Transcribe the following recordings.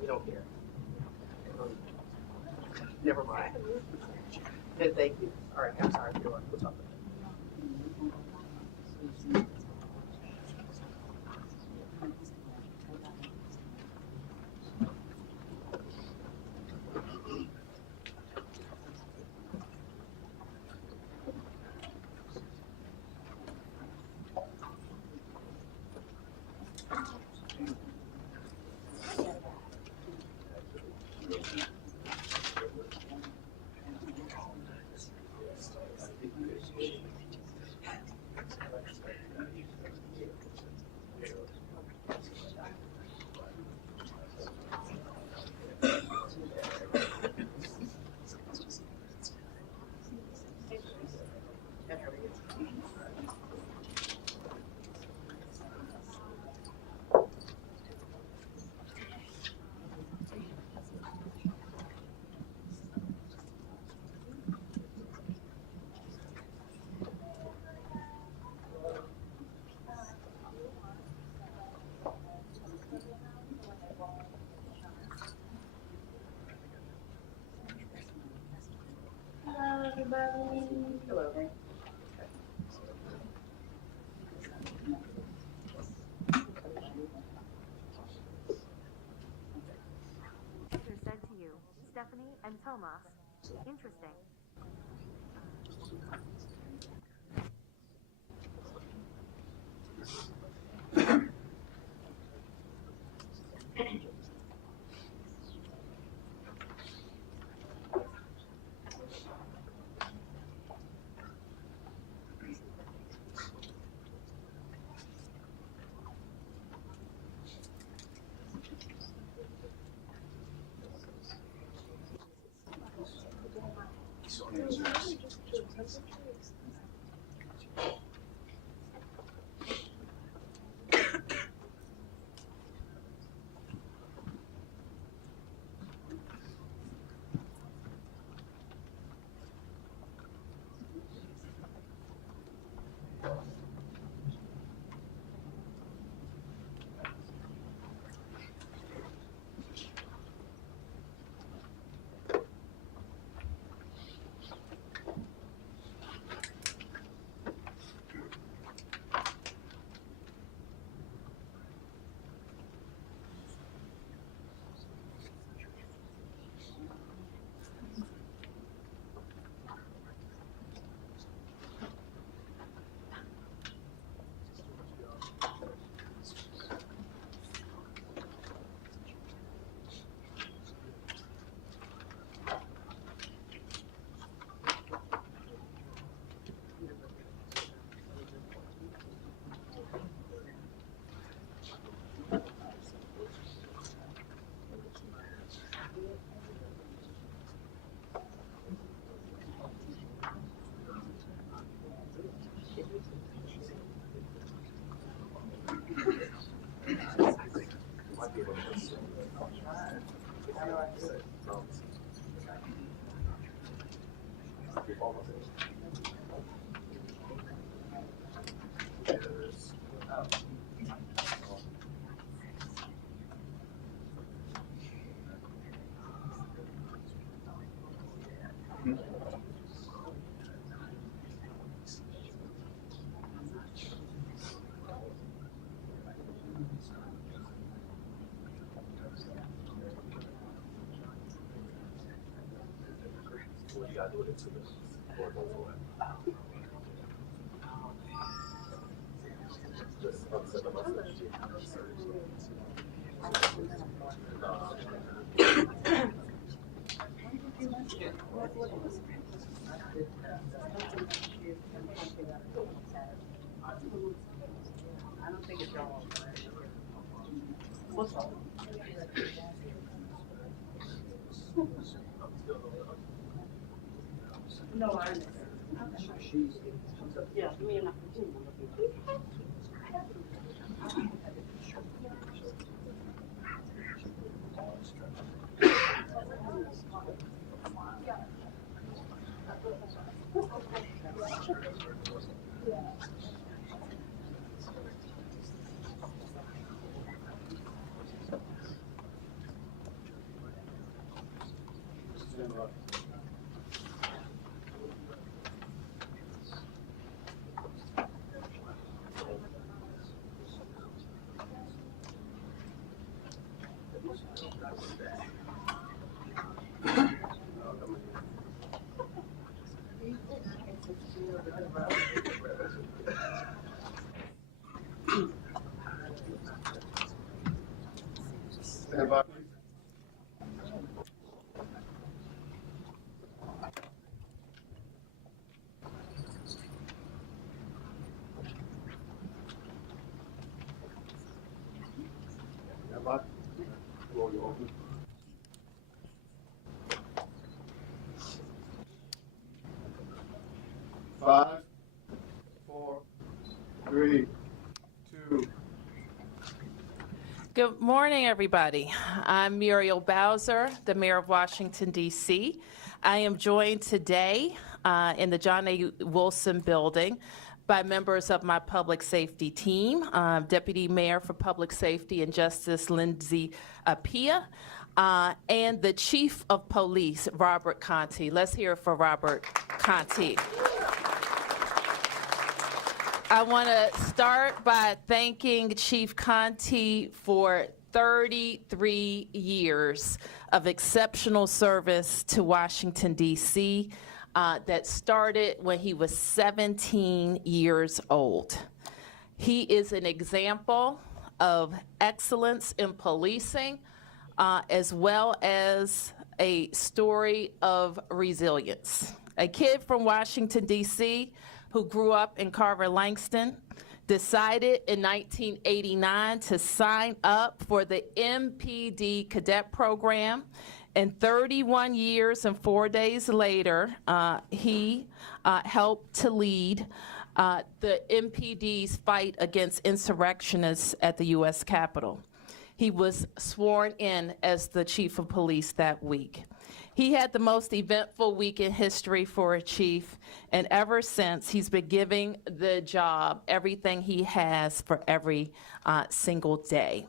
We don't care. Never mind. No, thank you. All right, I'm sorry. We'll talk. Hello. Said to you, Stephanie and Tomas. Interesting. I don't think it's all. What's all? No, I understand. Yeah, me and I. Stand by, please. Stand by. Roll your open. 5, 4, 3, 2. Good morning, everybody. I'm Muriel Bowser, the Mayor of Washington, D.C. I am joined today in the John A. Wilson Building by members of my public safety team, Deputy Mayor for Public Safety and Justice Lindsay Appiah, and the Chief of Police, Robert Contee. Let's hear it for Robert Contee. I want to start by thanking Chief Contee for 33 years of exceptional service to Washington, D.C. That started when he was 17 years old. He is an example of excellence in policing, as well as a story of resilience. A kid from Washington, D.C., who grew up in Carver-Langston, decided in 1989 to sign up for the MPD cadet program. And 31 years and 4 days later, he helped to lead the MPD's fight against insurrectionists at the U.S. Capitol. He was sworn in as the chief of police that week. He had the most eventful week in history for a chief, and ever since, he's been giving the job everything he has for every single day.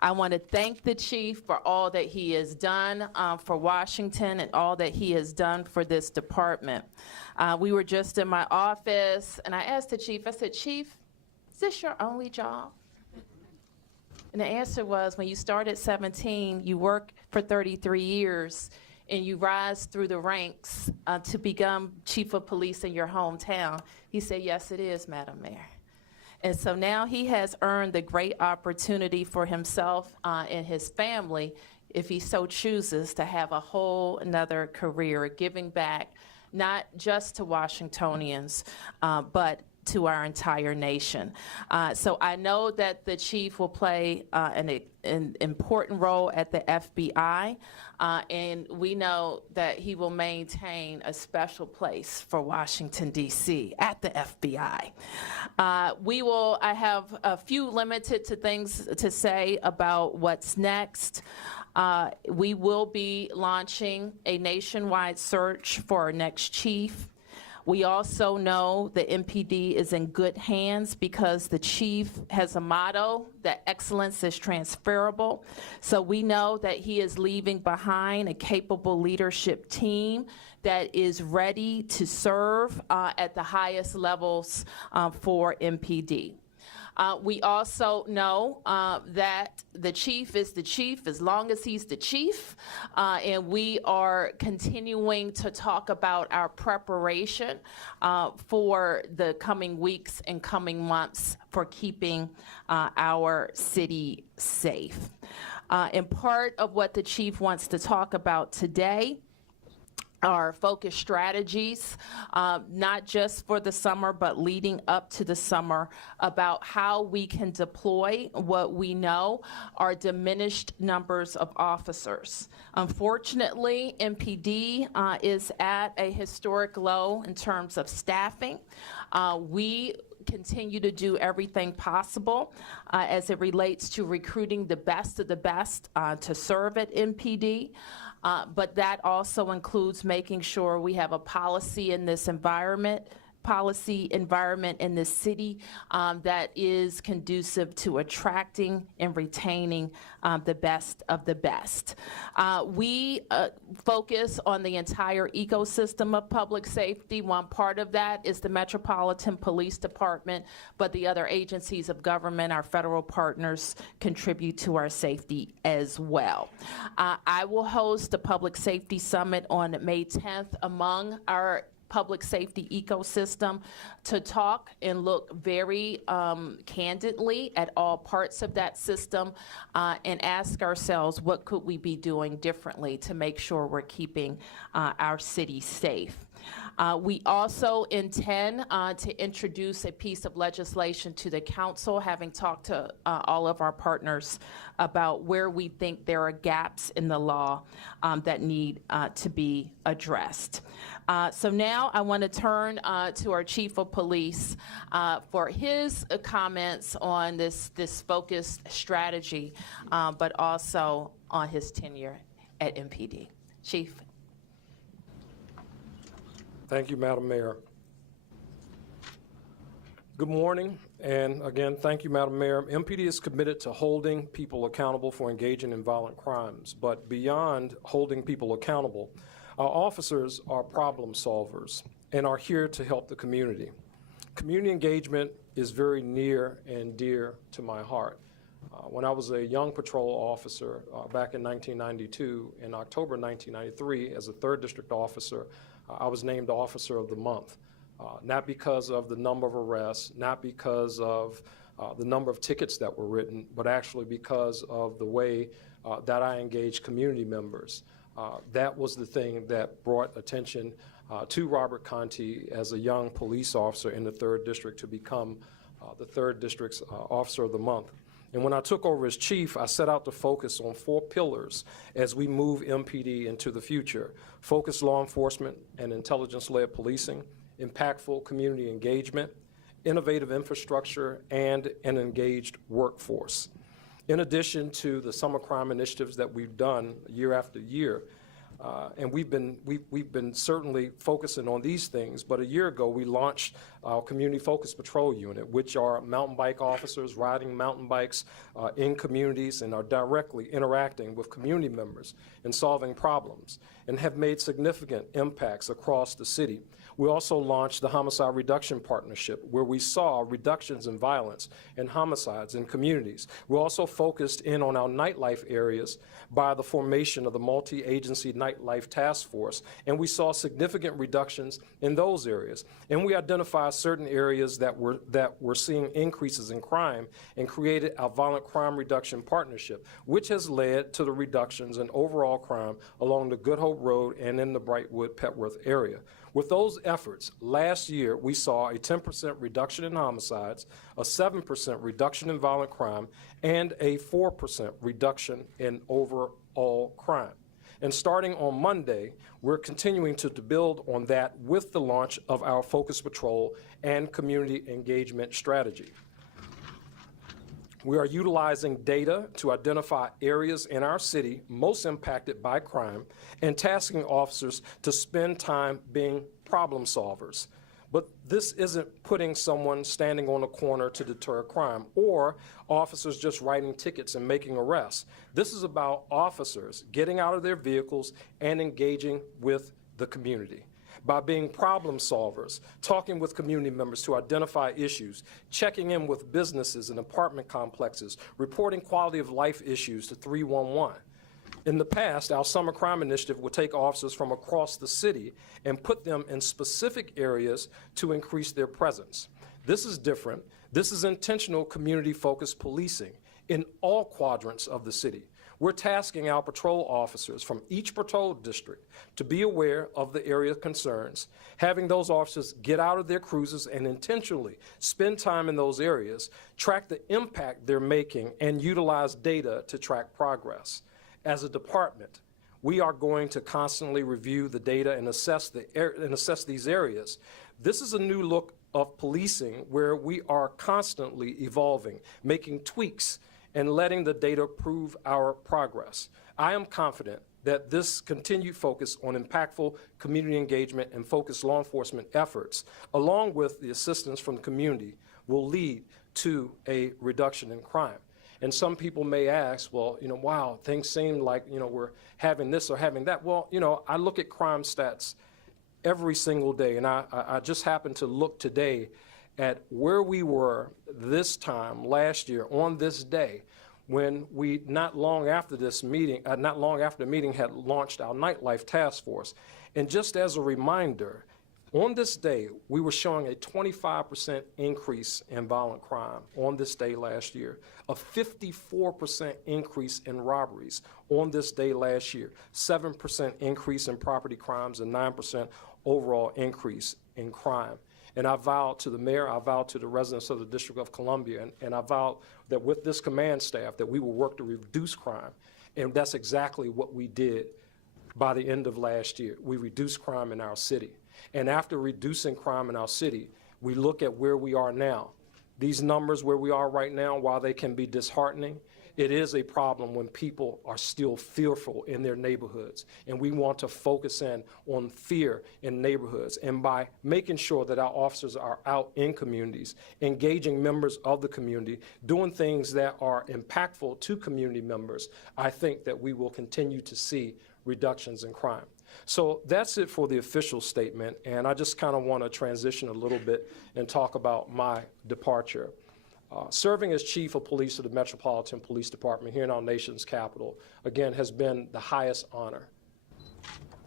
I want to thank the chief for all that he has done for Washington and all that he has done for this department. We were just in my office, and I asked the chief, I said, Chief, is this your only job? And the answer was, when you start at 17, you work for 33 years, and you rise through the ranks to become chief of police in your hometown. He said, yes, it is, Madam Mayor. And so now he has earned the great opportunity for himself and his family, if he so chooses, to have a whole another career, giving back not just to Washingtonians, but to our entire nation. So I know that the chief will play an important role at the FBI, and we know that he will maintain a special place for Washington, D.C. at the FBI. I have a few limited to things to say about what's next. We will be launching a nationwide search for our next chief. We also know the MPD is in good hands because the chief has a motto that excellence is transferable. So we know that he is leaving behind a capable leadership team that is ready to serve at the highest levels for MPD. We also know that the chief is the chief as long as he's the chief, and we are continuing to talk about our preparation for the coming weeks and coming months for keeping our city safe. And part of what the chief wants to talk about today our focus strategies, not just for the summer, but leading up to the summer, about how we can deploy what we know are diminished numbers of officers. Unfortunately, MPD is at a historic low in terms of staffing. We continue to do everything possible as it relates to recruiting the best of the best to serve at MPD. But that also includes making sure we have a policy in this environment in this city that is conducive to attracting and retaining the best of the best. We focus on the entire ecosystem of public safety. One part of that is the Metropolitan Police Department, but the other agencies of government, our federal partners, contribute to our safety as well. I will host a Public Safety Summit on May 10th among our public safety ecosystem to talk and look very candidly at all parts of that system and ask ourselves, what could we be doing differently to make sure we're keeping our city safe? We also intend to introduce a piece of legislation to the council, having talked to all of our partners about where we think there are gaps in the law that need to be addressed. So now I want to turn to our Chief of Police for his comments on this focused strategy, but also on his tenure at MPD. Chief. Thank you, Madam Mayor. Good morning, and again, thank you, Madam Mayor. MPD is committed to holding people accountable for engaging in violent crimes, but beyond holding people accountable, our officers are problem solvers and are here to help the community. Community engagement is very near and dear to my heart. When I was a young patrol officer back in 1992, in October 1993, as a 3rd District officer, I was named Officer of the Month. Not because of the number of arrests, not because of the number of tickets that were written, but actually because of the way that I engaged community members. That was the thing that brought attention to Robert Contee as a young police officer in the 3rd District to become the 3rd District's Officer of the Month. And when I took over as chief, I set out to focus on 4 pillars as we move MPD into the future: focused law enforcement and intelligence-led policing, impactful community engagement, innovative infrastructure, and an engaged workforce. In addition to the summer crime initiatives that we've done year after year, and we've been certainly focusing on these things, but a year ago we launched our Community Focused Patrol Unit, which are mountain bike officers riding mountain bikes in communities and are directly interacting with community members and solving problems, and have made significant impacts across the city. We also launched the Homicide Reduction Partnership, where we saw reductions in violence and homicides in communities. We also focused in on our nightlife areas by the formation of the Multi-Agency Nightlife Task Force, and we saw significant reductions in those areas. And we identified certain areas that were seeing increases in crime and created our Violent Crime Reduction Partnership, which has led to the reductions in overall crime along the Good Hope Road and in the Brightwood-Petworth area. With those efforts, last year we saw a 10% reduction in homicides, a 7% reduction in violent crime, and a 4% reduction in overall crime. And starting on Monday, we're continuing to build on that with the launch of our Focus Patrol and community engagement strategy. We are utilizing data to identify areas in our city most impacted by crime and tasking officers to spend time being problem solvers. But this isn't putting someone standing on a corner to deter crime or officers just writing tickets and making arrests. This is about officers getting out of their vehicles and engaging with the community. By being problem solvers, talking with community members to identify issues, checking in with businesses and apartment complexes, reporting quality of life issues to 311. In the past, our summer crime initiative would take officers from across the city and put them in specific areas to increase their presence. This is different. This is intentional community-focused policing in all quadrants of the city. We're tasking our patrol officers from each patrol district to be aware of the area concerns, having those officers get out of their cruisers and intentionally spend time in those areas, track the impact they're making, and utilize data to track progress. As a department, we are going to constantly review the data and assess these areas. This is a new look of policing where we are constantly evolving, making tweaks, and letting the data prove our progress. I am confident that this continued focus on impactful community engagement and focused law enforcement efforts, along with the assistance from the community, will lead to a reduction in crime. And some people may ask, well, wow, things seem like, we're having this or having that. Well, I look at crime stats every single day, and I just happened to look today at where we were this time last year on this day when we, not long after the meeting had launched our Nightlife Task Force. And just as a reminder, on this day, we were showing a 25% increase in violent crime on this day last year, a 54% increase in robberies on this day last year, 7% increase in property crimes, and 9% overall increase in crime. And I vowed to the mayor, I vowed to the residents of the District of Columbia, and I vowed that with this command staff that we will work to reduce crime. And that's exactly what we did by the end of last year. We reduced crime in our city. And after reducing crime in our city, we look at where we are now. These numbers where we are right now, while they can be disheartening, it is a problem when people are still fearful in their neighborhoods. And we want to focus in on fear in neighborhoods. And by making sure that our officers are out in communities, engaging members of the community, doing things that are impactful to community members, I think that we will continue to see reductions in crime. So that's it for the official statement, and I just kind of want to transition a little bit and talk about my departure. Serving as chief of police of the Metropolitan Police Department here in our nation's capital, again, has been the highest honor.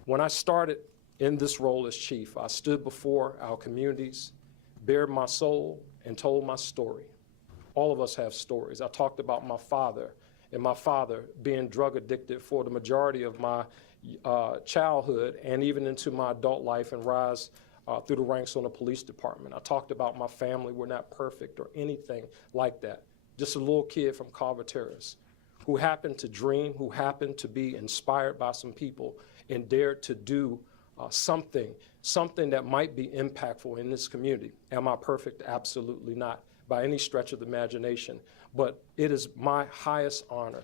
When I started in this role as chief, I stood before our communities, bared my soul, and told my story. All of us have stories. I talked about my father, and my father being drug addicted for the majority of my childhood and even into my adult life and rise through the ranks on the police department. I talked about my family. We're not perfect or anything like that. Just a little kid from Carver Terrace who happened to dream, who happened to be inspired by some people and dared to do something that might be impactful in this community. Am I perfect? Absolutely not, by any stretch of the imagination. But it is my highest honor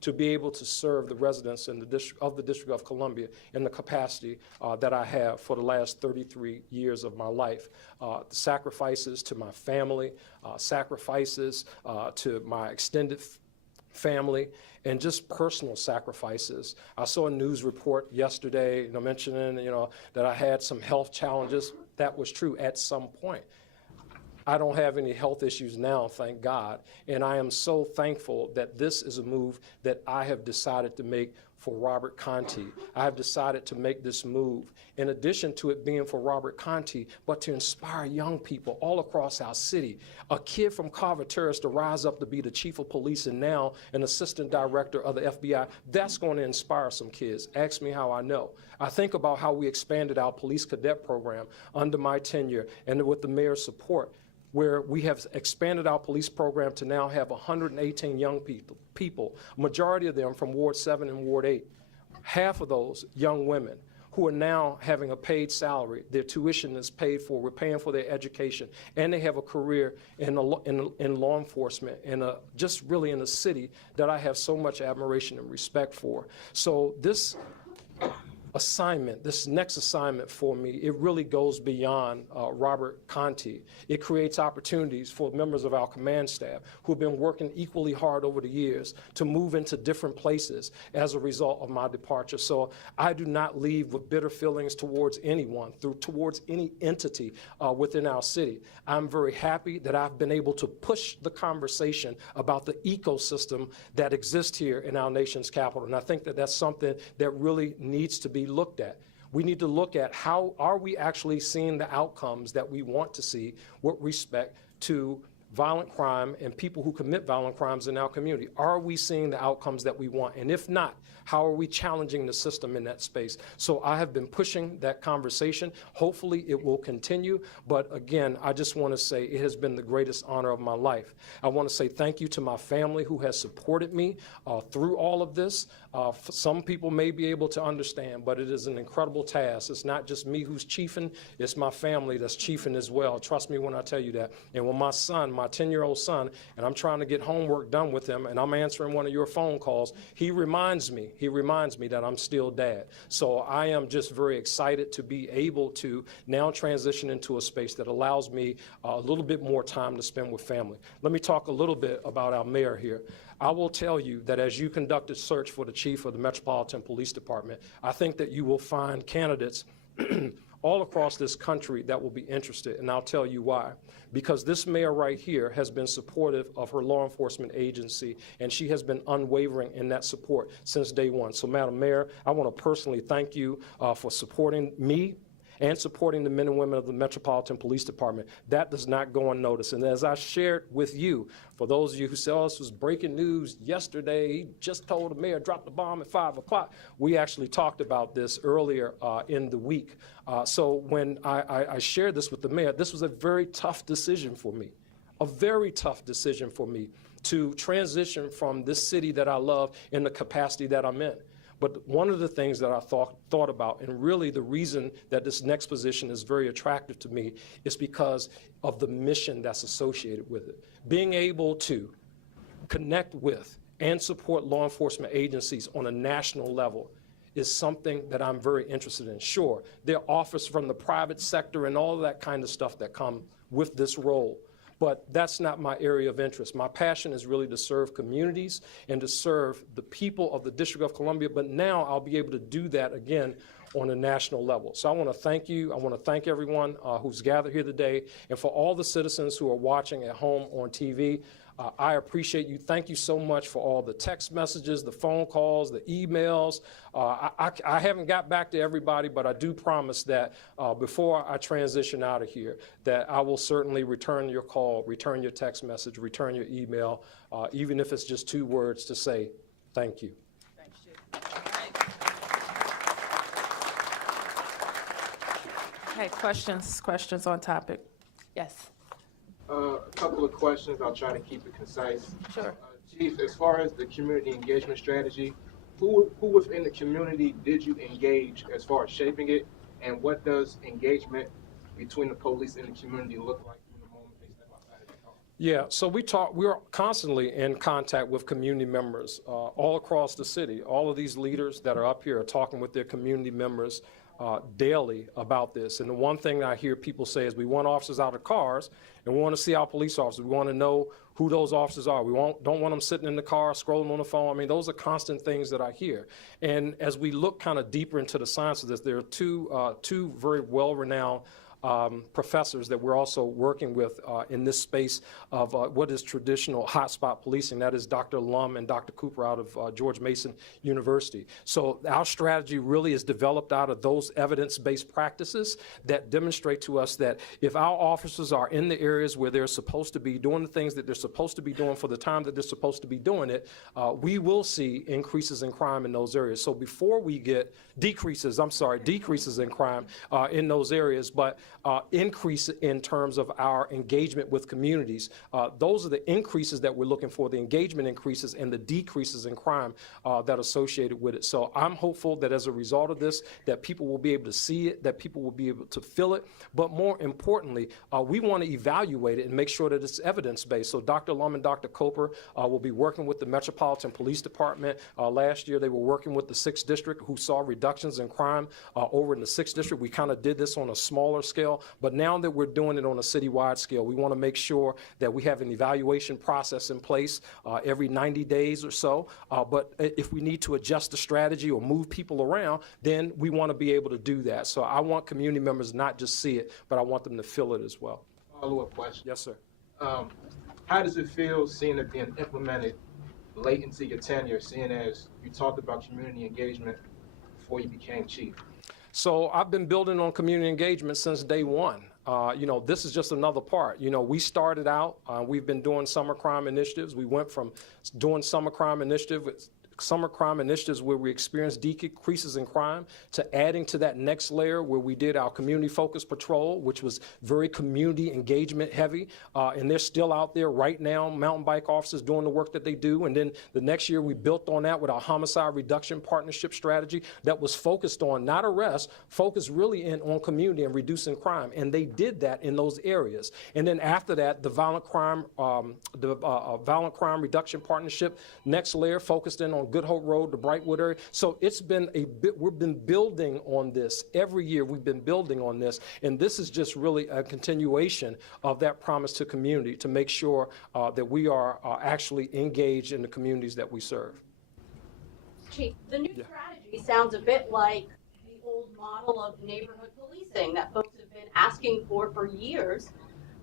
to be able to serve the residents in the District of Columbia in the capacity that I have for the last 33 years of my life. Sacrifices to my family, sacrifices to my extended family, and just personal sacrifices. I saw a news report yesterday, mentioning, that I had some health challenges. That was true at some point. I don't have any health issues now, thank God, and I am so thankful that this is a move that I have decided to make for Robert Contee. I have decided to make this move, in addition to it being for Robert Contee, but to inspire young people all across our city. A kid from Carver Terrace to rise up to be the chief of police and now an assistant director of the FBI, that's going to inspire some kids. Ask me how I know. I think about how we expanded our police cadet program under my tenure and with the mayor's support, where we have expanded our police program to now have 118 young people, majority of them from Ward 7 and Ward 8. Half of those young women who are now having a paid salary, their tuition is paid for, we're paying for their education, and they have a career in law enforcement, just really in a city that I have so much admiration and respect for. So this next assignment for me, it really goes beyond Robert Contee. It creates opportunities for members of our command staff who have been working equally hard over the years to move into different places as a result of my departure. So I do not leave with bitter feelings towards anyone, towards any entity within our city. I'm very happy that I've been able to push the conversation about the ecosystem that exists here in our nation's capital. And I think that that's something that really needs to be looked at. We need to look at how are we actually seeing the outcomes that we want to see with respect to violent crime and people who commit violent crimes in our community. Are we seeing the outcomes that we want? And if not, how are we challenging the system in that space? So I have been pushing that conversation. Hopefully it will continue. But again, I just want to say it has been the greatest honor of my life. I want to say thank you to my family who has supported me through all of this. Some people may be able to understand, but it is an incredible task. It's not just me who's chiefing, it's my family that's chiefing as well. Trust me when I tell you that. And when my son, my 10-year-old son, and I'm trying to get homework done with him, and I'm answering one of your phone calls, he reminds me that I'm still dad. So I am just very excited to be able to now transition into a space that allows me a little bit more time to spend with family. Let me talk a little bit about our mayor here. I will tell you that as you conduct a search for the chief of the Metropolitan Police Department, I think that you will find candidates all across this country that will be interested, and I'll tell you why. Because this mayor right here has been supportive of her law enforcement agency, and she has been unwavering in that support since day one. So, Madam Mayor, I want to personally thank you for supporting me and supporting the men and women of the Metropolitan Police Department. That does not go unnoticed. And as I shared with you, for those of you who say, oh, this was breaking news yesterday, he just told the mayor drop the bomb at 5 o'clock. We actually talked about this earlier in the week. So when I shared this with the mayor, this was a very tough decision for me, to transition from this city that I love in the capacity that I'm in. But one of the things that I thought about, and really the reason that this next position is very attractive to me, is because of the mission that's associated with it. Being able to connect with and support law enforcement agencies on a national level is something that I'm very interested in. Sure, there are offers from the private sector and all of that kind of stuff that come with this role. but that's not my area of interest. My passion is really to serve communities and to serve the people of the District of Columbia, but now I'll be able to do that again on a national level. So I want to thank you. I want to thank everyone who's gathered here today, and for all the citizens who are watching at home on TV. I appreciate you. Thank you so much for all the text messages, the phone calls, the emails. I haven't got back to everybody, but I do promise that before I transition out of here, that I will certainly return your call, return your text message, return your email, even if it's just 2 words to say thank you. Thanks, Chief. Okay, questions on topic? Yes. A couple of questions. I'll try to keep it concise. Sure. Chief, as far as the community engagement strategy, who within the community did you engage as far as shaping it, and what does engagement between the police and the community look like from the moment they step outside of the car? Yeah, so we're constantly in contact with community members all across the city. All of these leaders that are up here are talking with their community members daily about this. And the one thing I hear people say is we want officers out of cars, and we want to see our police officers. We want to know who those officers are. We don't want them sitting in the car, scrolling on the phone. I mean, those are constant things that I hear. And as we look kind of deeper into the science of this, there are two very well-renowned professors that we're also working with in this space of what is traditional hotspot policing. That is Dr. Lum and Dr. Cooper out of George Mason University. So our strategy really is developed out of those evidence-based practices that demonstrate to us that if our officers are in the areas where they're supposed to be doing the things that they're supposed to be doing for the time that they're supposed to be doing it, we will see increases in crime in those areas. So before we get decreases in crime in those areas, but increase in terms of our engagement with communities. Those are the increases that we're looking for, the engagement increases and the decreases in crime that are associated with it. So I'm hopeful that as a result of this, that people will be able to see it, that people will be able to feel it, but more importantly, we want to evaluate it and make sure that it's evidence-based. So Dr. Lum and Dr. Cooper will be working with the Metropolitan Police Department. Last year, they were working with the 6th District, who saw reductions in crime over in the 6th District. We kind of did this on a smaller scale, but now that we're doing it on a citywide scale, we want to make sure that we have an evaluation process in place every 90 days or so. But if we need to adjust the strategy or move people around, then we want to be able to do that. So I want community members not just see it, but I want them to feel it as well. Follow-up question. Yes, sir. How does it feel seeing it being implemented late into your tenure, seeing as you talked about community engagement before you became chief? So I've been building on community engagement since day one. This is just another part. We started out, we've been doing summer crime initiatives. We went from doing summer crime initiatives where we experienced decreases in crime to adding to that next layer where we did our community-focused patrol, which was very community engagement heavy. And they're still out there right now, mountain bike officers doing the work that they do. And then the next year we built on that with our homicide reduction partnership strategy that was focused on not arrest, focused really on community and reducing crime. And they did that in those areas. And then after that, the violent crime reduction partnership next layer focused in on Good Hope Road, the Brightwood area. So it's been we've been building on this. Every year we've been building on this. And this is just really a continuation of that promise to community to make sure that we are actually engaged in the communities that we serve. Chief, the new strategy sounds a bit like the old model of neighborhood policing that folks have been asking for years.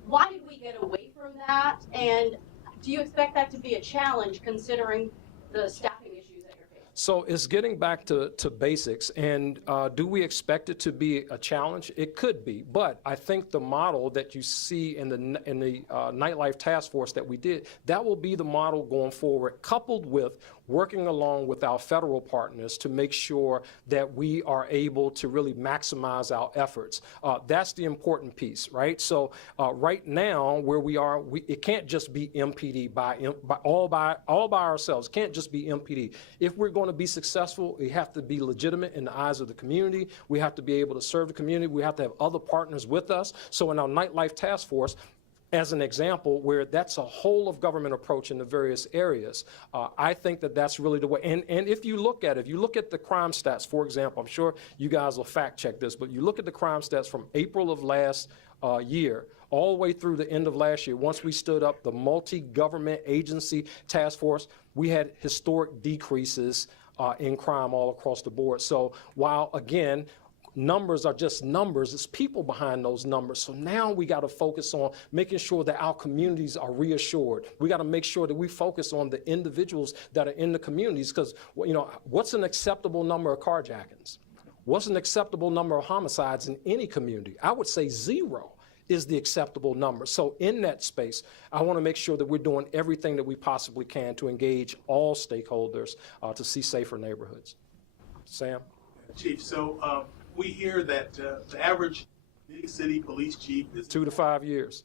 Why did we get away from that? And do you expect that to be a challenge considering the staffing issues that you're facing? So it's getting back to basics, and do we expect it to be a challenge? It could be, but I think the model that you see in the nightlife task force that we did, that will be the model going forward, coupled with working along with our federal partners to make sure that we are able to really maximize our efforts. That's the important piece, right? So right now, where we are, it can't just be MPD all by ourselves. It can't just be MPD. If we're going to be successful, we have to be legitimate in the eyes of the community. We have to be able to serve the community. We have to have other partners with us. So in our nightlife task force, as an example, where that's a whole of government approach in the various areas, I think that that's really the way. And if you look at the crime stats, for example, I'm sure you guys will fact check this, but you look at the crime stats from April of last year, all the way through the end of last year, once we stood up the multi-government agency task force, we had historic decreases in crime all across the board. So while, again, numbers are just numbers, it's people behind those numbers. So now we got to focus on making sure that our communities are reassured. We got to make sure that we focus on the individuals that are in the communities, because, you know, what's an acceptable number of carjackings? What's an acceptable number of homicides in any community? I would say 0 is the acceptable number. So in that space, I want to make sure that we're doing everything that we possibly can to engage all stakeholders to see safer neighborhoods. Sam? Chief, so we hear that the average big city police chief is 2 to 5 years.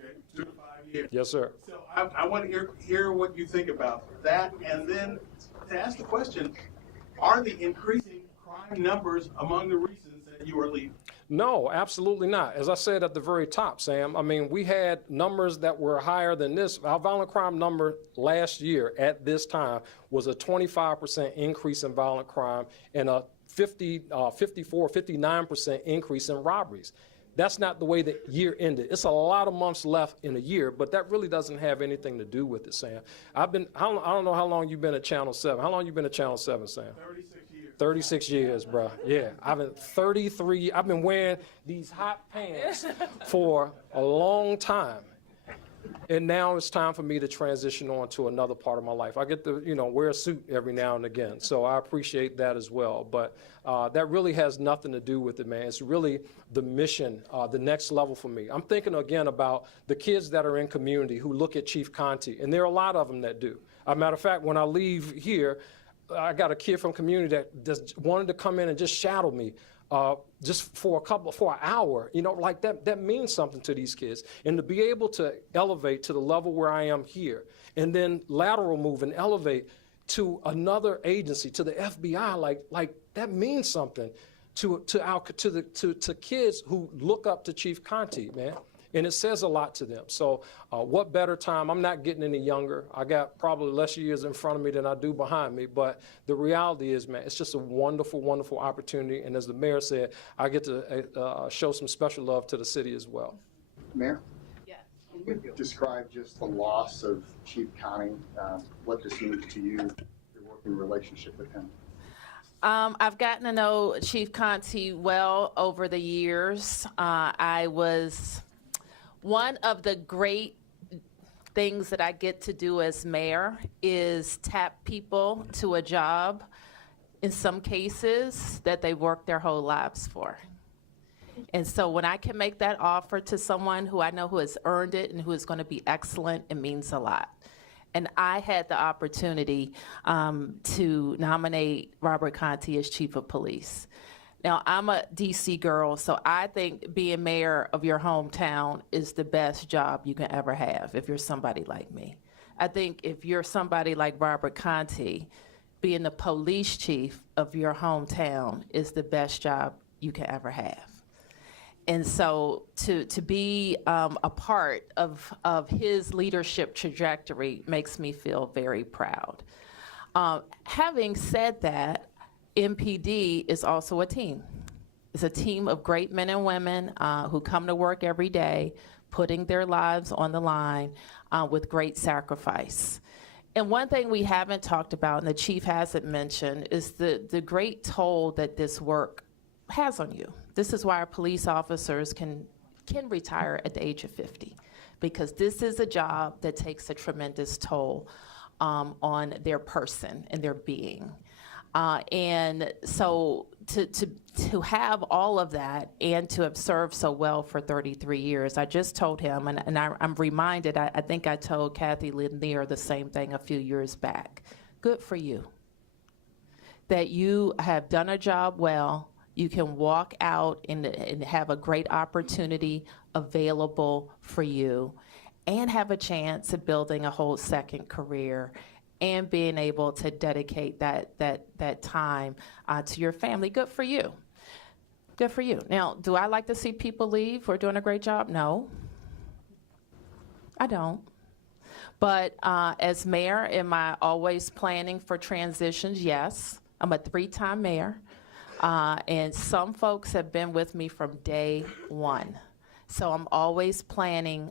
okay, 2 to 5 years. Yes, sir. So I want to hear what you think about that, and then to ask the question, are the increasing crime numbers among the reasons that you are leaving? No, absolutely not. As I said at the very top, Sam, I mean, we had numbers that were higher than this. Our violent crime number last year at this time was a 25% increase in violent crime and a 59% increase in robberies. That's not the way the year ended. It's a lot of months left in a year, but that really doesn't have anything to do with it, Sam. I don't know how long you've been at Channel 7. How long you been at Channel 7, Sam? 36 years. 36 years, bro. Yeah, I've been 33. I've been wearing these hot pants for a long time. And now it's time for me to transition on to another part of my life. I get to, you know, wear a suit every now and again, so I appreciate that as well. But that really has nothing to do with it, man. It's really the mission, the next level for me. I'm thinking again about the kids that are in community who look at Chief Conte, and there are a lot of them that do. As a matter of fact, when I leave here, I got a kid from community that just wanted to come in and just shadow me. Just for an hour, you know, like that means something to these kids. And to be able to elevate to the level where I am here, and then lateral move and elevate to another agency, to the FBI, like that means something to kids who look up to Chief Conte, man. And it says a lot to them. So what better time? I'm not getting any younger. I got probably less years in front of me than I do behind me. But the reality is, man, it's just a wonderful, wonderful opportunity. And as the mayor said, I get to show some special love to the city as well. Mayor? Yes. Can you describe just the loss of Chief Conte, what this means to you, your working relationship with him? I've gotten to know Chief Conte well over the years. One of the great things that I get to do as mayor is tap people to a job, in some cases, that they worked their whole lives for. And so when I can make that offer to someone who I know who has earned it and who is going to be excellent, it means a lot. And I had the opportunity to nominate Robert Contee as chief of police. Now, I'm a DC girl, so I think being mayor of your hometown is the best job you can ever have if you're somebody like me. I think if you're somebody like Robert Contee, being the police chief of your hometown is the best job you can ever have. And so to be a part of his leadership trajectory makes me feel very proud. Having said that, MPD is also a team. It's a team of great men and women who come to work every day, putting their lives on the line with great sacrifice. And one thing we haven't talked about, and the chief hasn't mentioned, is the great toll that this work has on you. This is why our police officers can retire at the age of 50, because this is a job that takes a tremendous toll on their person and their being. And so to have all of that and to have served so well for 33 years, I just told him, and I'm reminded, I think I told Kathy Lanier the same thing a few years back. Good for you. That you have done a job well. You can walk out and have a great opportunity available for you and have a chance of building a whole second career and being able to dedicate that time to your family. Good for you. Good for you. Now, do I like to see people leave who are doing a great job? No, I don't. But as mayor, am I always planning for transitions? Yes. I'm a 3-time mayor. And some folks have been with me from day one. So I'm always planning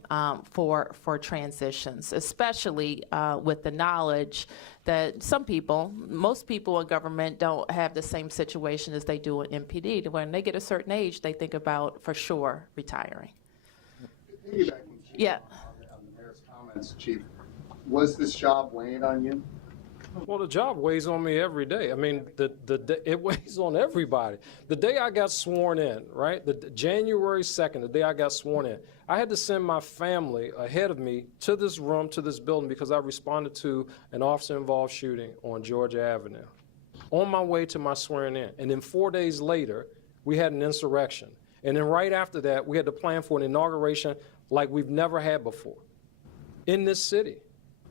for transitions, especially with the knowledge that most people in government don't have the same situation as they do in MPD. When they get a certain age, they think about, for sure, retiring. Piggybacking, Chief, Yeah. on the mayor's comments, Chief, was this job weighing on you? Well, the job weighs on me every day. I mean, it weighs on everybody. The day I got sworn in, right, January 2nd, the day I got sworn in, I had to send my family ahead of me to this room, to this building, because I responded to an officer-involved shooting on Georgia Avenue on my way to my swearing in. And then 4 days later, we had an insurrection. And then right after that, we had to plan for an inauguration like we've never had before in this city.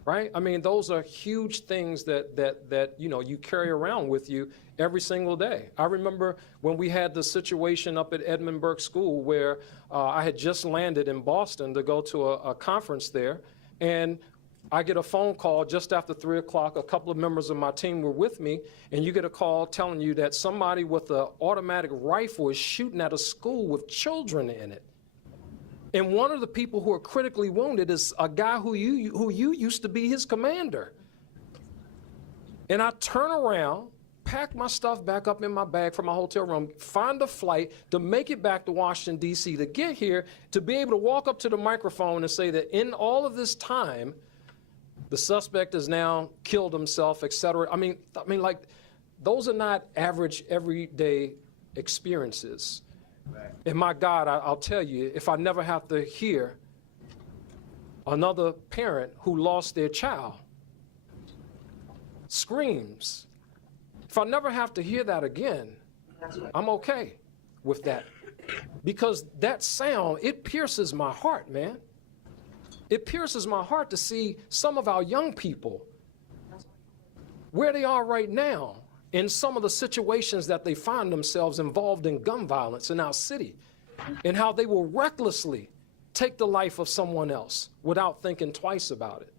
Right? I mean, those are huge things that you carry around with you every single day. I remember when we had the situation up at Edmund Burke School where I had just landed in Boston to go to a conference there, and I get a phone call just after 3 o'clock. A couple of members of my team were with me, and you get a call telling you that somebody with an automatic rifle is shooting at a school with children in it. And one of the people who are critically wounded is a guy who you used to be his commander. And I turn around, pack my stuff back up in my bag from my hotel room, find a flight to make it back to Washington, D.C., to get here, to be able to walk up to the microphone and say that in all of this time, the suspect has now killed himself, et cetera. I mean, like, those are not average, everyday experiences. And my God, I'll tell you, if I never have to hear another parent who lost their child screams, if I never have to hear that again, I'm okay with that. Because that sound, it pierces my heart, man. It pierces my heart to see some of our young people, where they are right now, in some of the situations that they find themselves involved in gun violence in our city, and how they will recklessly take the life of someone else without thinking twice about it.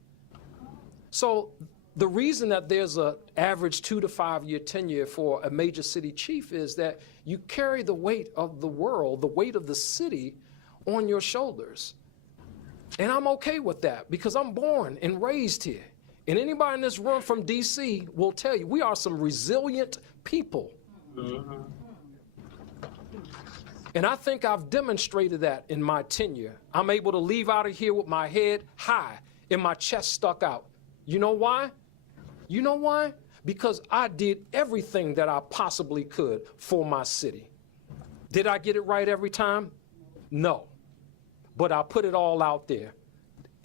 So the reason that there's an average 2 to 5 year tenure for a major city chief is that you carry the weight of the world, the weight of the city on your shoulders. And I'm okay with that because I'm born and raised here. And anybody in this room from D.C. will tell you, we are some resilient people. Mm-hmm. And I think I've demonstrated that in my tenure. I'm able to leave out of here with my head high and my chest stuck out. You know why? You know why? Because I did everything that I possibly could for my city. Did I get it right every time? No. But I put it all out there.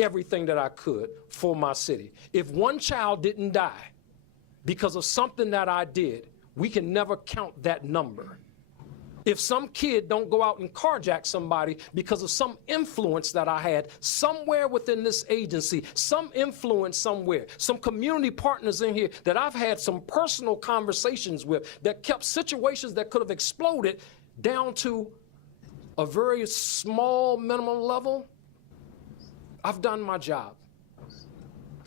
Everything that I could for my city. If one child didn't die because of something that I did, we can never count that number. If some kid don't go out and carjack somebody because of some influence that I had somewhere within this agency, some influence somewhere, some community partners in here that I've had some personal conversations with that kept situations that could have exploded down to a very small minimum level, I've done my job,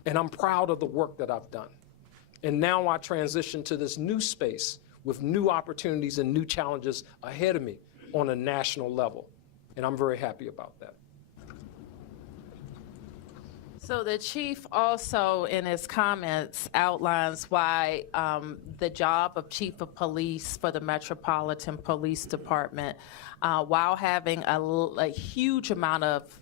and I'm proud of the work that I've done. And now I transition to this new space with new opportunities and new challenges ahead of me on a national level, and I'm very happy about that. So the chief also, in his comments, outlines why the job of chief of police for the Metropolitan Police Department, while having a huge amount of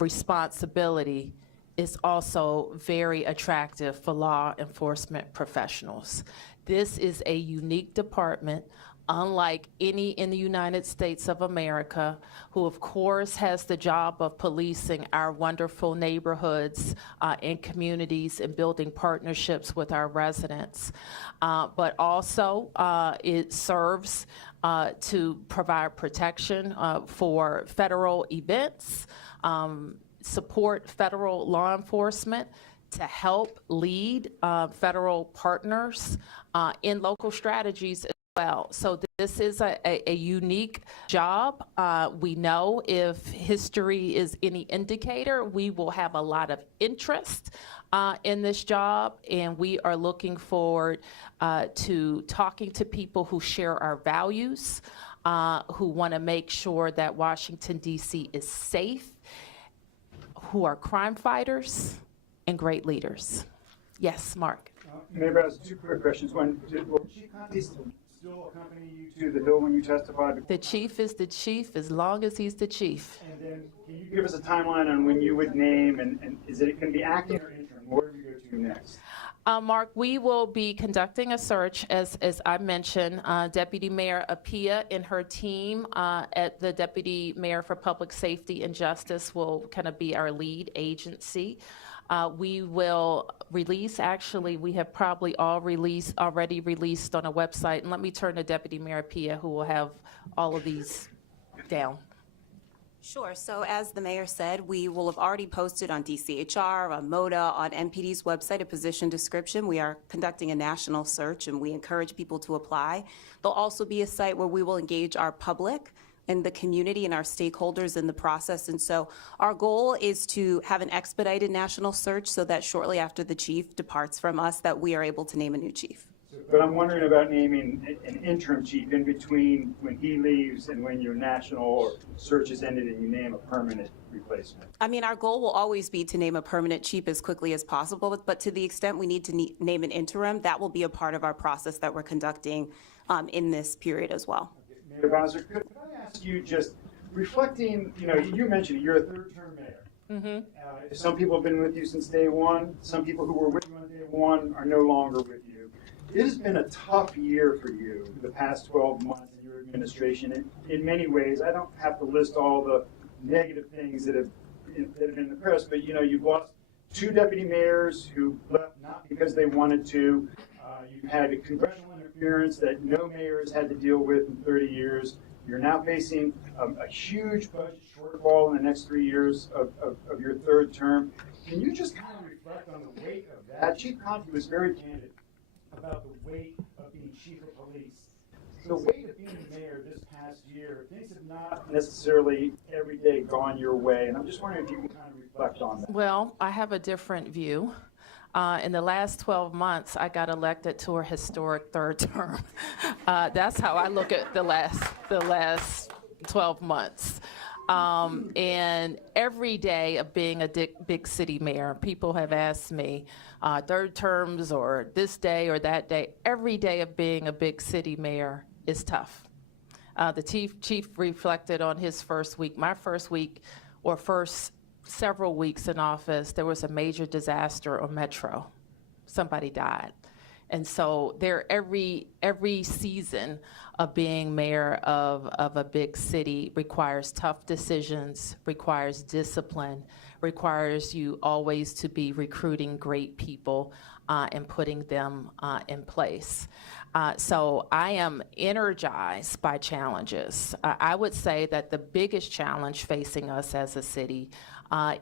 responsibility, is also very attractive for law enforcement professionals. This is a unique department, unlike any in the United States of America, who of course has the job of policing our wonderful neighborhoods and communities and building partnerships with our residents. But also it serves to provide protection for federal events, support federal law enforcement, to help lead federal partners in local strategies as well. So this is a unique job. We know if history is any indicator, we will have a lot of interest in this job, and we are looking forward to talking to people who share our values, who want to make sure that Washington, D.C. is safe, who are crime fighters and great leaders. Yes, Mark. Mayor Bowser, two quick questions. One, will Chief Conte still accompany you to the Hill when you testify? The chief is the chief as long as he's the chief. And then can you give us a timeline on when you would name, and is it going to be acting or interim? Where do you go to next? Mark, we will be conducting a search, as I mentioned. Deputy Mayor Apia and her team at the Deputy Mayor for Public Safety and Justice will kind of be our lead agency. We will release, actually, we have probably already released on a website. And let me turn to Deputy Mayor Apia, who will have all of these down. Sure. So as the mayor said, we will have already posted on DCHR, on MODA, on MPD's website a position description. We are conducting a national search, and we encourage people to apply. There'll also be a site where we will engage our public and the community and our stakeholders in the process. And so our goal is to have an expedited national search so that shortly after the chief departs from us, that we are able to name a new chief. But I'm wondering about naming an interim chief in between when he leaves and when your national search is ended and you name a permanent replacement. I mean, our goal will always be to name a permanent chief as quickly as possible, but to the extent we need to name an interim, that will be a part of our process that we're conducting in this period as well. Okay. Mayor Bowser, could I ask you, just reflecting, you mentioned it, you're a third-term mayor. Mm-hmm. Some people have been with you since day one. Some people who were with you on day one are no longer with you. It has been a tough year for you the past 12 months in your administration. In many ways, I don't have to list all the negative things that have been in the press, but you've lost 2 deputy mayors who left not because they wanted to. You've had a congressional interference that no mayor has had to deal with in 30 years. You're now facing a huge budget shortfall in the next 3 years of your third term. Can you just kind of reflect on the weight of that? Chief Conte was very candid about the weight of being chief of police. The weight of being mayor this past year, things have not necessarily every day gone your way, and I'm just wondering if you can kind of reflect on that. Well, I have a different view. In the last 12 months, I got elected to a historic third term. That's how I look at the last 12 months. And every day of being a big city mayor, people have asked me, third terms or this day or that day, every day of being a big city mayor is tough. The chief reflected on his first week. My first week, or first several weeks in office, there was a major disaster on Metro. Somebody died. And so every season of being mayor of a big city requires tough decisions, requires discipline, requires you always to be recruiting great people and putting them in place. So I am energized by challenges. I would say that the biggest challenge facing us as a city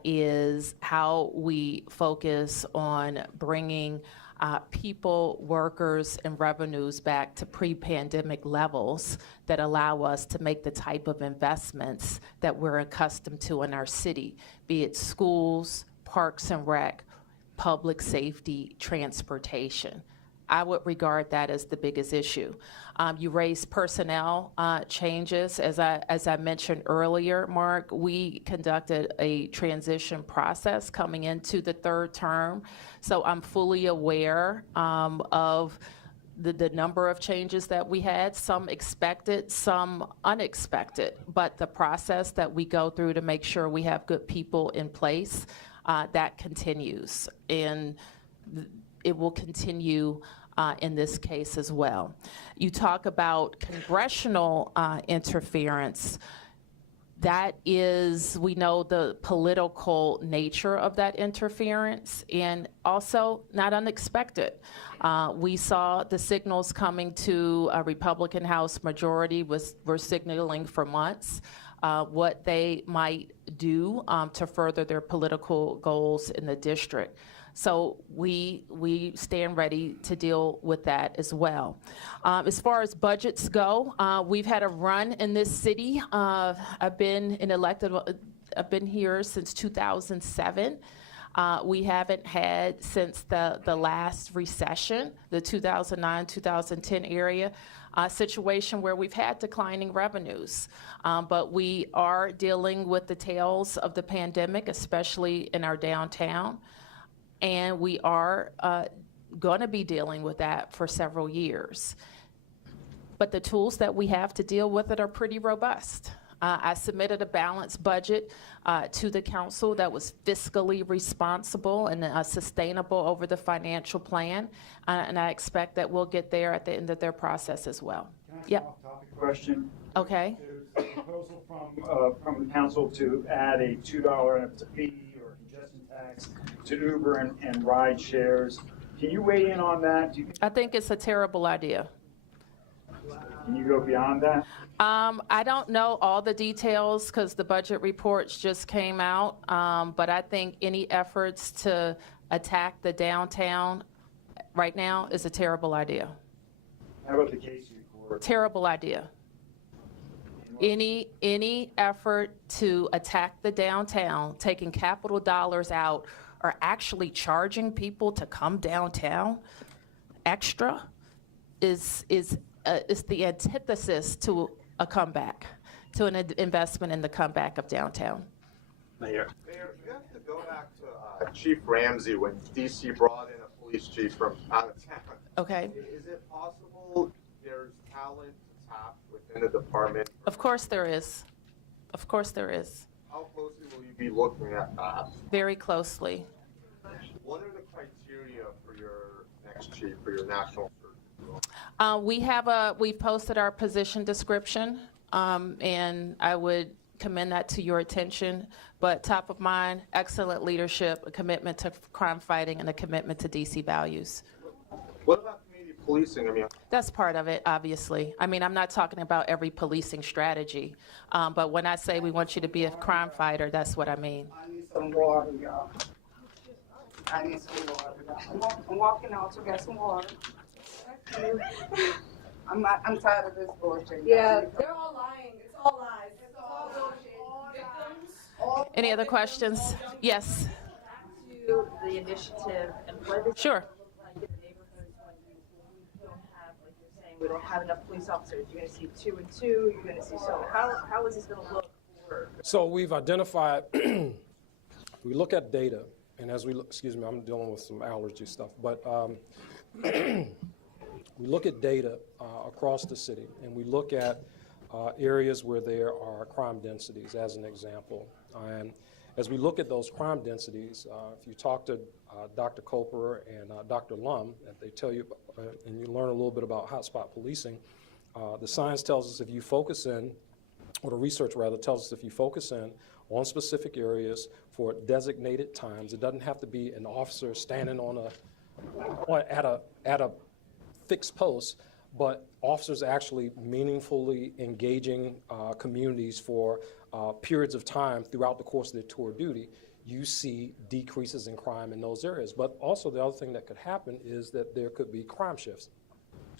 is how we focus on bringing people, workers, and revenues back to pre-pandemic levels that allow us to make the type of investments that we're accustomed to in our city, be it schools, parks and rec, public safety, transportation. I would regard that as the biggest issue. You raised personnel changes. As I mentioned earlier, Mark, we conducted a transition process coming into the third term. So I'm fully aware of the number of changes that we had, some expected, some unexpected. But the process that we go through to make sure we have good people in place, that continues. And it will continue in this case as well. You talk about congressional interference. That is, we know the political nature of that interference, and also not unexpected. We saw the signals coming to a Republican House majority were signaling for months what they might do to further their political goals in the district. So we stand ready to deal with that as well. As far as budgets go, we've had a run in this city. I've been here since 2007. We haven't had since the last recession, the 2009-2010 area, a situation where we've had declining revenues. But we are dealing with the tails of the pandemic, especially in our downtown. And we are going to be dealing with that for several years. But the tools that we have to deal with it are pretty robust. I submitted a balanced budget to the council that was fiscally responsible and sustainable over the financial plan, and I expect that we'll get there at the end of their process as well. Can I ask Yep. an off-topic question? Okay. There's a proposal from the council to add a $2 fee or congestion tax to Uber and ride shares. Can you weigh in on that? Do you think, I think it's a terrible idea. can you go beyond that? I don't know all the details because the budget reports just came out, but I think any efforts to attack the downtown right now is a terrible idea. How about the case report? Terrible idea. Any effort to attack the downtown, taking capital dollars out, or actually charging people to come downtown extra is the antithesis to a comeback, to an investment in the comeback of downtown. Mayor, you have to go back to Chief Ramsey when DC brought in a police chief from out of town. Okay. Is it possible there's talent to tap within the department? Of course there is. Of course there is. How closely will you be looking at that? Very closely. What are the criteria for your next chief, for your national search? We've posted our position description, and I would commend that to your attention. But top of mind, excellent leadership, a commitment to crime fighting, and a commitment to DC values. What about community policing? I mean, That's part of it, obviously. I mean, I'm not talking about every policing strategy, but when I say we want you to be a crime fighter, that's what I mean. I need some water, y'all. I need some water, y'all. I'm walking out to get some water. I'm tired of this bullshit. Yeah, they're all lying. It's all lies. It's all bullshit. Victims. Any other questions? Yes. To the initiative and what does Sure. it look like in the neighborhoods when we don't have, like you're saying, we don't have enough police officers? You're going to see 2 and 2. You're going to see so. How is this going to look for? So we've identified, we look at data, and as we look, excuse me, I'm dealing with some allergy stuff, but we look at data across the city, and we look at areas where there are crime densities, as an example. And as we look at those crime densities, if you talk to Dr. Coper and Dr. Lum, and they tell you, and you learn a little bit about hotspot policing, the science tells us if you focus in, or the research rather tells us if you focus in on specific areas for designated times, it doesn't have to be an officer standing at a fixed post, but officers actually meaningfully engaging communities for periods of time throughout the course of their tour of duty, you see decreases in crime in those areas. But also the other thing that could happen is that there could be crime shifts.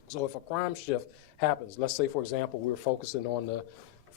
So if a crime shift happens, let's say, for example, we're focusing on the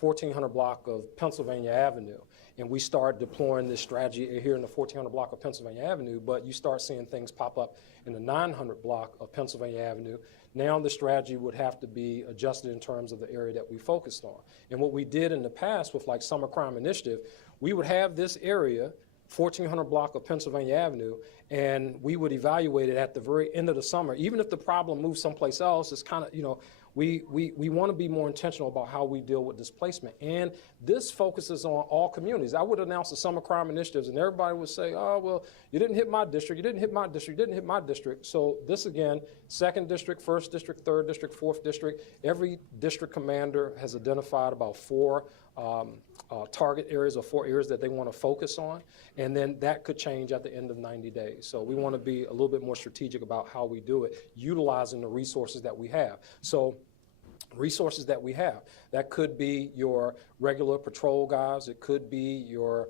1400 block of Pennsylvania Avenue, and we start deploying this strategy here in the 1400 block of Pennsylvania Avenue, but you start seeing things pop up in the 900 block of Pennsylvania Avenue. Now the strategy would have to be adjusted in terms of the area that we focused on. And what we did in the past with like Summer Crime Initiative, we would have this area, 1400 block of Pennsylvania Avenue, and we would evaluate it at the very end of the summer. Even if the problem moves someplace else, it's kind of, you know, we want to be more intentional about how we deal with displacement. And this focuses on all communities. I would announce the Summer Crime Initiatives, and everybody would say, oh, well, you didn't hit my district, you didn't hit my district, you didn't hit my district. So this, again, 2nd District, 1st District, 3rd District, 4th District, every district commander has identified about 4 target areas or 4 areas that they want to focus on, and then that could change at the end of 90 days. So we want to be a little bit more strategic about how we do it, utilizing the resources that we have. So resources that we have, that could be your regular patrol guys, it could be your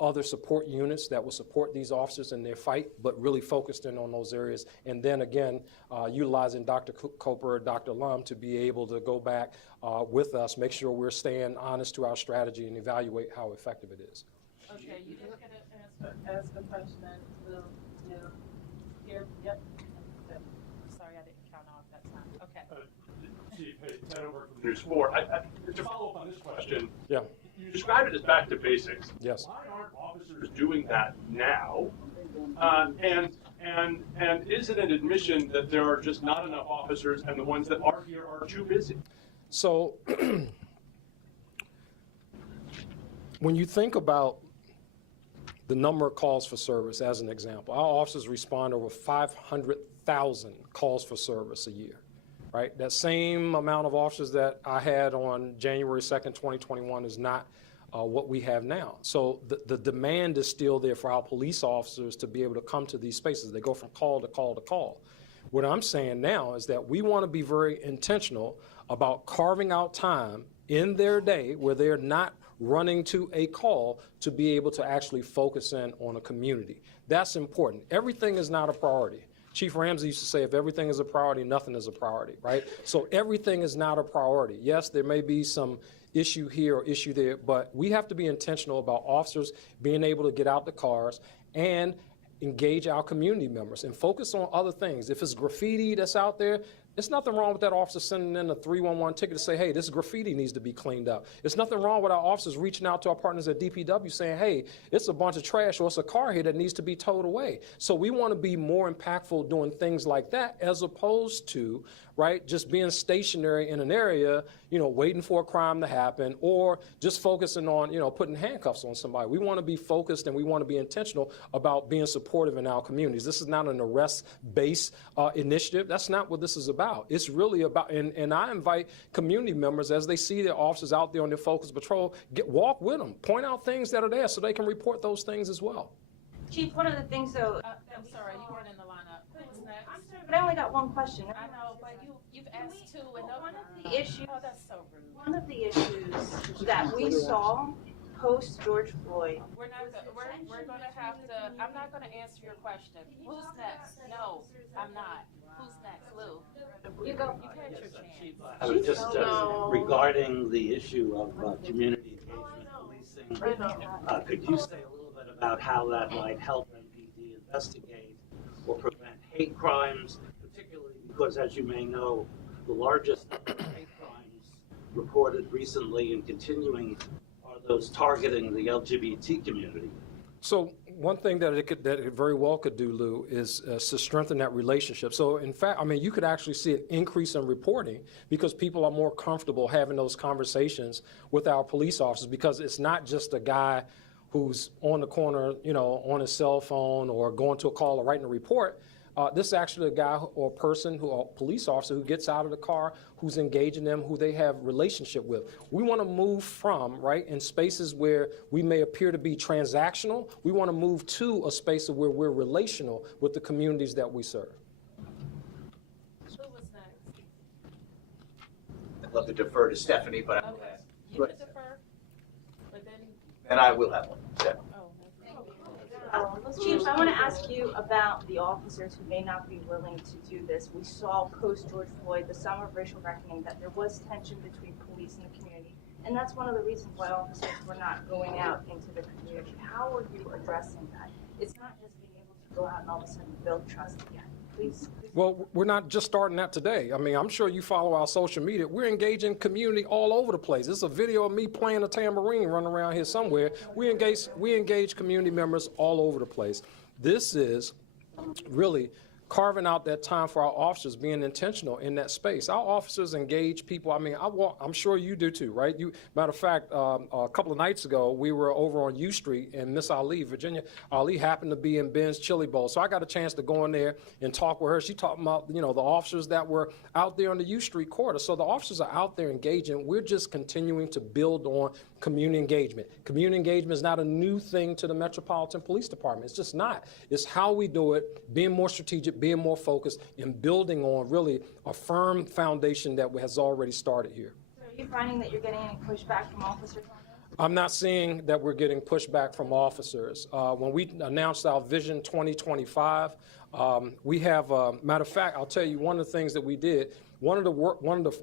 other support units that will support these officers in their fight, but really focused in on those areas. And then again, utilizing Dr. Coper or Dr. Lum to be able to go back with us, make sure we're staying honest to our strategy and evaluate how effective it is. Okay, you just gotta ask a question. Here, yep. Good. Sorry, I didn't count off that time. Okay. Chief, hey, Ted over from News 4. To follow up on this question, Yeah. you described it as back to basics. Yes. Why aren't officers doing that now? And is it an admission that there are just not enough officers and the ones that are here are too busy? So when you think about the number of calls for service, as an example, our officers respond over 500,000 calls for service a year, right? That same amount of officers that I had on January 2nd, 2021 is not what we have now. So the demand is still there for our police officers to be able to come to these spaces. They go from call to call to call. What I'm saying now is that we want to be very intentional about carving out time in their day where they're not running to a call to be able to actually focus in on a community. That's important. Everything is not a priority. Chief Ramsey used to say, if everything is a priority, nothing is a priority, right? So everything is not a priority. Yes, there may be some issue here or issue there, but we have to be intentional about officers being able to get out the cars and engage our community members and focus on other things. If it's graffiti that's out there, there's nothing wrong with that officer sending in a 311 ticket to say, hey, this graffiti needs to be cleaned up. There's nothing wrong with our officers reaching out to our partners at DPW saying, hey, it's a bunch of trash or it's a car here that needs to be towed away. So we want to be more impactful doing things like that as opposed to, right, just being stationary in an area, you know, waiting for a crime to happen or just focusing on, you know, putting handcuffs on somebody. We want to be focused and we want to be intentional about being supportive in our communities. This is not an arrest-based initiative. That's not what this is about. It's really about, and I invite community members as they see their officers out there on their focus patrol, walk with them, point out things that are there so they can report those things as well. Chief, one of the things though. I'm sorry, you weren't in the lineup. Who's next? I'm sorry, but I only got one question. I know, but you've asked two and no. One of the issues. Oh, that's so rude. One of the issues that we saw post George Floyd. We're going to have to. I'm not going to answer your question. Who's next? No, I'm not. Who's next, Lou? You go. You catch your chance. I was just regarding the issue of community engagement policing. Could you say a little bit about how that might help MPD investigate or prevent hate crimes, particularly because, as you may know, the largest number of hate crimes reported recently and continuing are those targeting the LGBT community? So one thing that it very well could do, Lou, is to strengthen that relationship. So in fact, I mean, you could actually see an increase in reporting because people are more comfortable having those conversations with our police officers because it's not just a guy who's on the corner, you know, on his cell phone or going to a call or writing a report. This is actually a guy or person or police officer who gets out of the car, who's engaging them, who they have relationship with. We want to move from, right, in spaces where we may appear to be transactional, we want to move to a space where we're relational with the communities that we serve. Who was next? I'd love to defer to Stephanie, but I'm Okay. You can defer, but then. and I will have one. Yeah. Chief, I want to ask you about the officers who may not be willing to do this. We saw post George Floyd, the summer of racial reckoning, that there was tension between police and the community, and that's one of the reasons why officers were not going out into the community. How are you addressing that? It's not just being able to go out and all of a sudden build trust again. Please. Well, we're not just starting that today. I mean, I'm sure you follow our social media. We're engaging community all over the place. There's a video of me playing a tambourine running around here somewhere. We engage community members all over the place. This is really carving out that time for our officers, being intentional in that space. Our officers engage people. I mean, I'm sure you do too, right? Matter of fact, a couple of nights ago, we were over on U Street, and Miss Ali, Virginia Ali, happened to be in Ben's Chili Bowl. So I got a chance to go in there and talk with her. She talked about, you know, the officers that were out there on the U Street corridor. So the officers are out there engaging. We're just continuing to build on community engagement. Community engagement is not a new thing to the Metropolitan Police Department. It's just not. It's how we do it, being more strategic, being more focused, and building on really a firm foundation that has already started here. So are you finding that you're getting any pushback from officers on this? I'm not seeing that we're getting pushback from officers. When we announced our Vision 2025, we have, matter of fact, I'll tell you one of the things that we did. One of the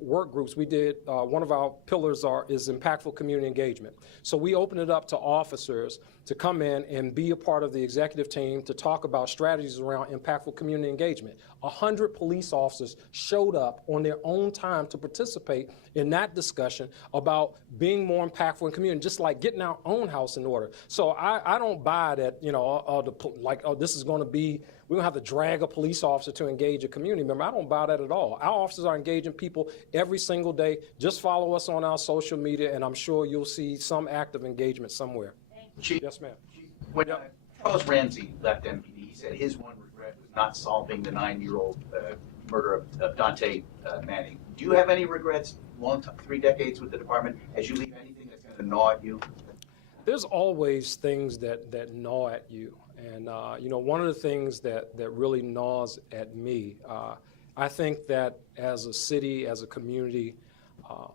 work groups we did, one of our pillars is impactful community engagement. So we opened it up to officers to come in and be a part of the executive team to talk about strategies around impactful community engagement. 100 police officers showed up on their own time to participate in that discussion about being more impactful in community, just like getting our own house in order. So I don't buy that, you know, this is going to be, we don't have to drag a police officer to engage a community member. I don't buy that at all. Our officers are engaging people every single day. Just follow us on our social media, and I'm sure you'll see some act of engagement somewhere. Chief, yes, ma'am. When Charles Ramsey left MPD, he said his one regret was not solving the 9-year-old murder of Dante Manning. Do you have any regrets, 3 decades with the department, as you leave anything that's going to gnaw at you? There's always things that gnaw at you. And, you know, one of the things that really gnaws at me, I think that as a city, as a community,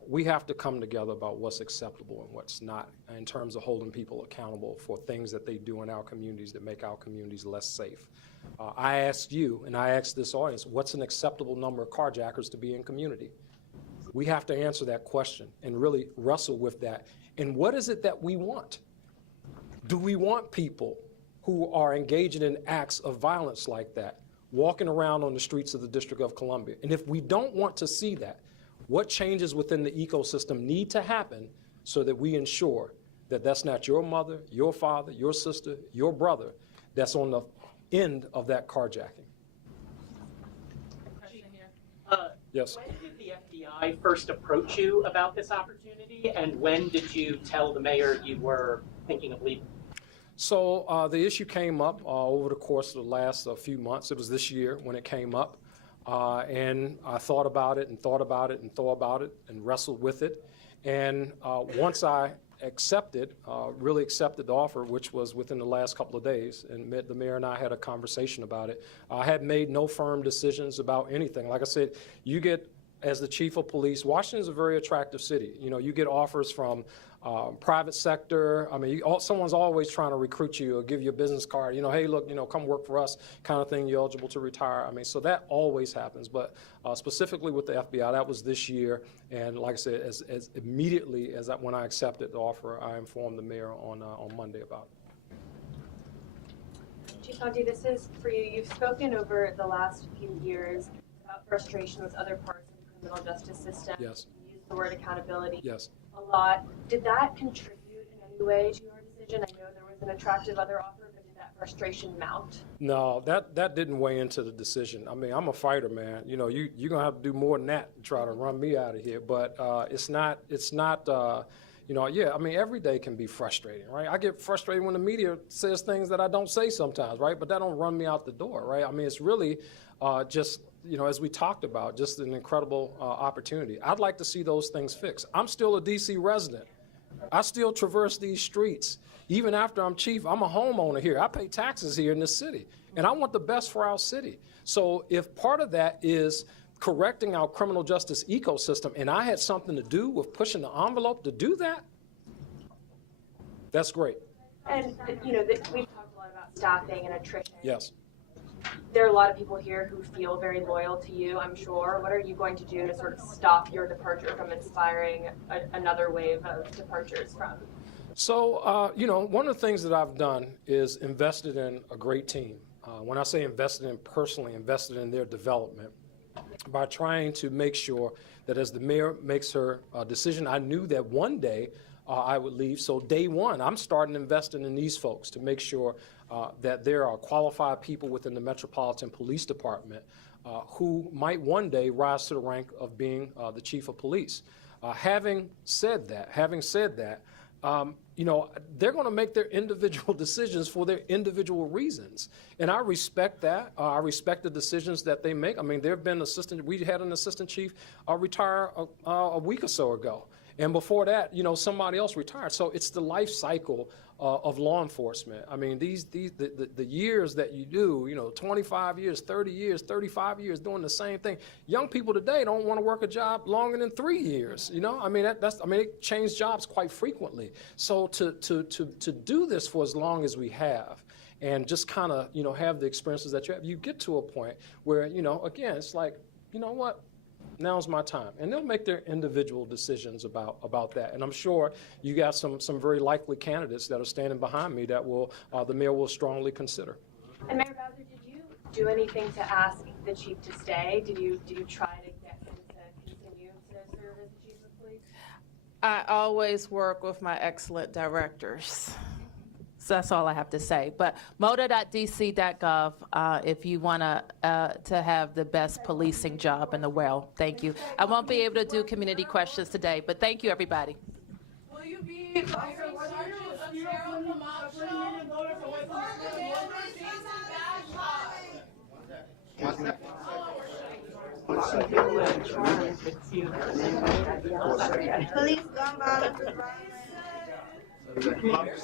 we have to come together about what's acceptable and what's not in terms of holding people accountable for things that they do in our communities that make our communities less safe. I ask you, and I ask this audience, what's an acceptable number of carjackers to be in community? We have to answer that question and really wrestle with that. And what is it that we want? Do we want people who are engaging in acts of violence like that, walking around on the streets of the District of Columbia? And if we don't want to see that, what changes within the ecosystem need to happen so that we ensure that that's not your mother, your father, your sister, your brother that's on the end of that carjacking? Yes. When did the FBI first approach you about this opportunity, and when did you tell the mayor you were thinking of leaving? So the issue came up over the course of the last few months. It was this year when it came up. And I thought about it and thought about it and thought about it and wrestled with it. And once I really accepted the offer, which was within the last couple of days, and the mayor and I had a conversation about it. I had made no firm decisions about anything. Like I said, you get, as the chief of police, Washington is a very attractive city. You know, you get offers from private sector. I mean, someone's always trying to recruit you or give you a business card. You know, hey, look, you know, come work for us, kind of thing. You're eligible to retire. I mean, so that always happens. But specifically with the FBI, that was this year. And like I said, as immediately as when I accepted the offer, I informed the mayor on Monday about it. Chief Conte, this is for you. You've spoken over the last few years about frustration with other parts of the criminal justice system. Yes. You used the word accountability. Yes. A lot. Did that contribute in any way to your decision? I know there was an attractive other offer, but did that frustration mount? No, that didn't weigh into the decision. I mean, I'm a fighter, man. You know, you're going to have to do more than that to try to run me out of here. But it's not, you know, yeah, I mean, every day can be frustrating, right? I get frustrated when the media says things that I don't say sometimes, right? But that don't run me out the door, right? I mean, it's really just, you know, as we talked about, just an incredible opportunity. I'd like to see those things fixed. I'm still a D.C. resident. I still traverse these streets. Even after I'm chief, I'm a homeowner here. I pay taxes here in this city, and I want the best for our city. So if part of that is correcting our criminal justice ecosystem, and I had something to do with pushing the envelope to do that, that's great. And, you know, we've talked a lot about staffing and attrition. Yes. There are a lot of people here who feel very loyal to you, I'm sure. What are you going to do to sort of stop your departure from inspiring another wave of departures from? So, you know, one of the things that I've done is invested in a great team. When I say invested in personally, invested in their development by trying to make sure that as the mayor makes her decision, I knew that one day I would leave. So day one, I'm starting investing in these folks to make sure that there are qualified people within the Metropolitan Police Department who might one day rise to the rank of being the chief of police. Having said that, you know, they're going to make their individual decisions for their individual reasons. And I respect that. I respect the decisions that they make. I mean, there have been we had an assistant chief retire a week or so ago. And before that, you know, somebody else retired. So it's the life cycle of law enforcement. I mean, the years that you do, you know, 25 years, 30 years, 35 years doing the same thing. Young people today don't want to work a job longer than 3 years. You know, I mean, they change jobs quite frequently. So to do this for as long as we have, and just kind of, you know, have the experiences that you have, you get to a point where, you know, again, it's like, you know what? now's my time. And they'll make their individual decisions about that. And I'm sure you got some very likely candidates that are standing behind me that will the mayor will strongly consider. And Mayor Bowser, did you do anything to ask the chief to stay? Did you try to get him to continue to serve as the chief of police? I always work with my excellent directors. So that's all I have to say. But moda.dc.gov if you want to have the best policing job in the world. Thank you. I won't be able to do community questions today, but thank you, everybody. Will you be offering Sergeant Amaro Police gun violence is violence.